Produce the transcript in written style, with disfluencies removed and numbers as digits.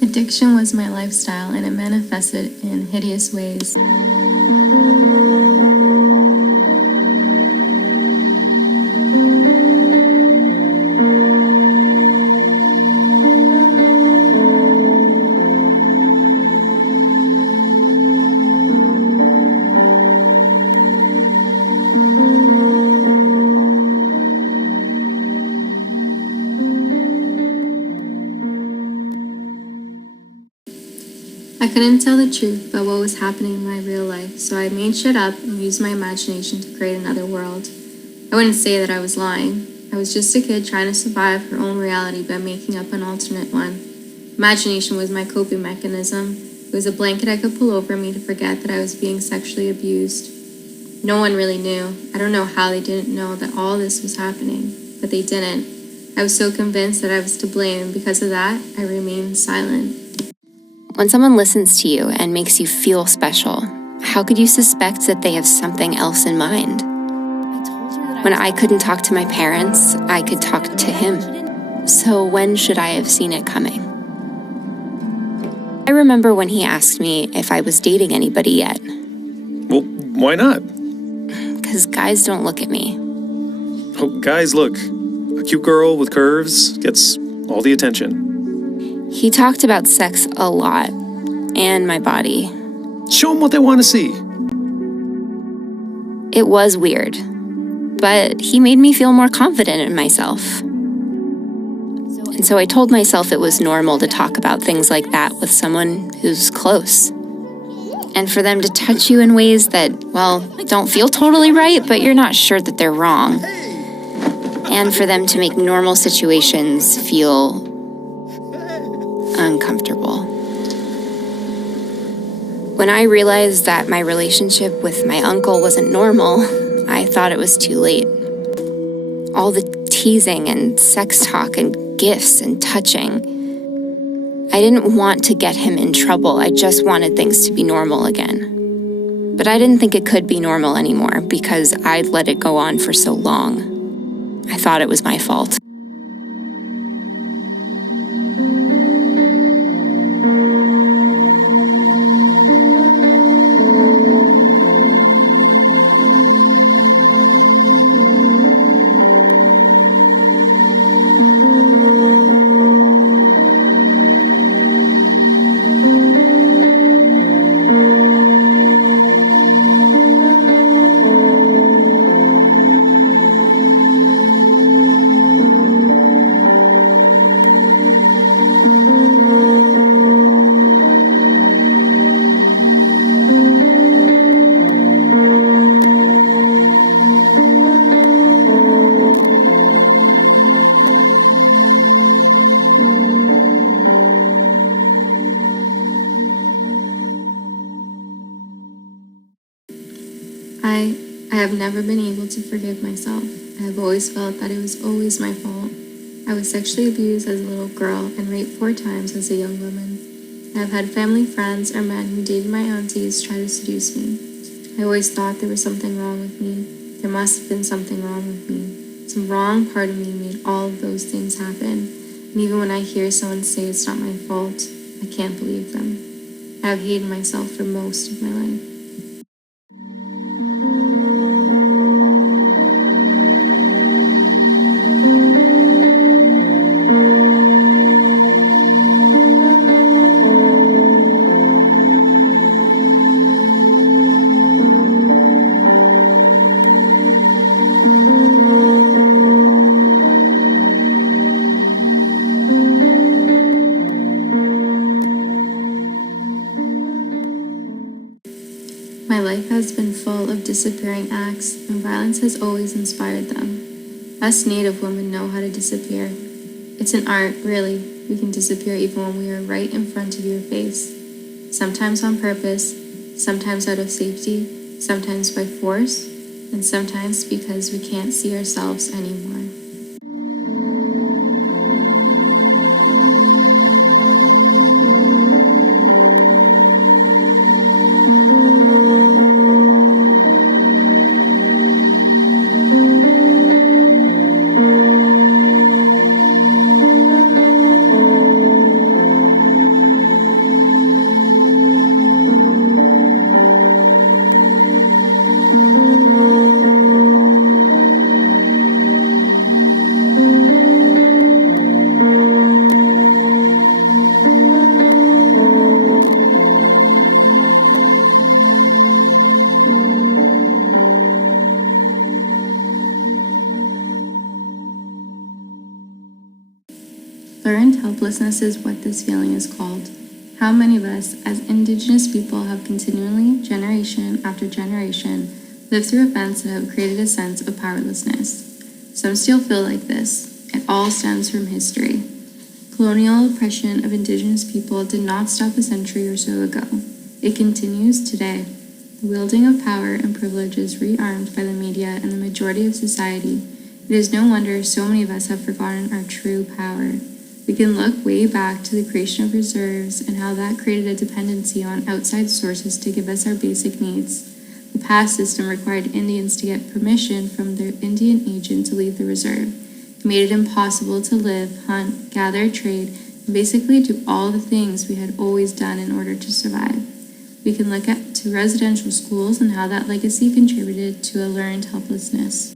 Addiction was my lifestyle, and it manifested in hideous ways. I couldn't tell the truth about what was happening in my real life, so I made shit up and used my imagination to create another world. I wouldn't say that I was lying. I was just a kid trying to survive her own reality by making up an alternate one. Imagination was my coping mechanism. It was a blanket I could pull over me to forget that I was being sexually abused. No one really knew. I don't know how they didn't know that all this was happening, but they didn't. I was so convinced that I was to blame, and because of that, I remained silent. When someone listens to you and makes you feel special, how could you suspect that they have something else in mind? When I couldn't talk to my parents, I could talk to him. So when should I have seen it coming? I remember when he asked me if I was dating anybody yet. Well, why not? Because guys don't look at me. Oh, guys, look. A cute girl with curves gets all the attention. He talked about sex a lot, and my body. Show them what they want to see. It was weird, but he made me feel more confident in myself. And so I told myself it was normal to talk about things like that with someone who's close. And for them to touch you in ways that, well, don't feel totally right, but you're not sure that they're wrong. And for them to make normal situations feel uncomfortable. When I realized that my relationship with my uncle wasn't normal, I thought it was too late. All the teasing and sex talk and gifts and touching. I didn't want to get him in trouble. I just wanted things to be normal again. But I didn't think it could be normal anymore because I'd let it go on for so long. I thought it was my fault. I have never been able to forgive myself. I have always felt that it was always my fault. I was sexually abused as a little girl and raped 4 times as a young woman. I have had family friends or men who dated my aunties try to seduce me. I always thought there was something wrong with me. There must have been something wrong with me. Some wrong part of me made all of those things happen. And even when I hear someone say it's not my fault, I can't believe them. I have hated myself for most of my life. My life has been full of disappearing acts, and violence has always inspired them. Us Native women know how to disappear. It's an art, really. We can disappear even when we are right in front of your face. sometimes on purpose, sometimes out of safety, sometimes by force, and sometimes because we can't see ourselves anymore. Learned helplessness is what this feeling is called. How many of us, as Indigenous people, have continually, generation after generation, lived through events that have created a sense of powerlessness? Some still feel like this. It all stems from history. Colonial oppression of Indigenous people did not stop a century or so ago. It continues today. The wielding of power and privilege is rearmed by the media and the majority of society. It is no wonder so many of us have forgotten our true power. We can look way back to the creation of reserves and how that created a dependency on outside sources to give us our basic needs. The past system required Indians to get permission from their Indian agent to leave the reserve. It made it impossible to live, hunt, gather, trade, and basically do all the things we had always done in order to survive. We can look to residential schools and how that legacy contributed to a learned helplessness.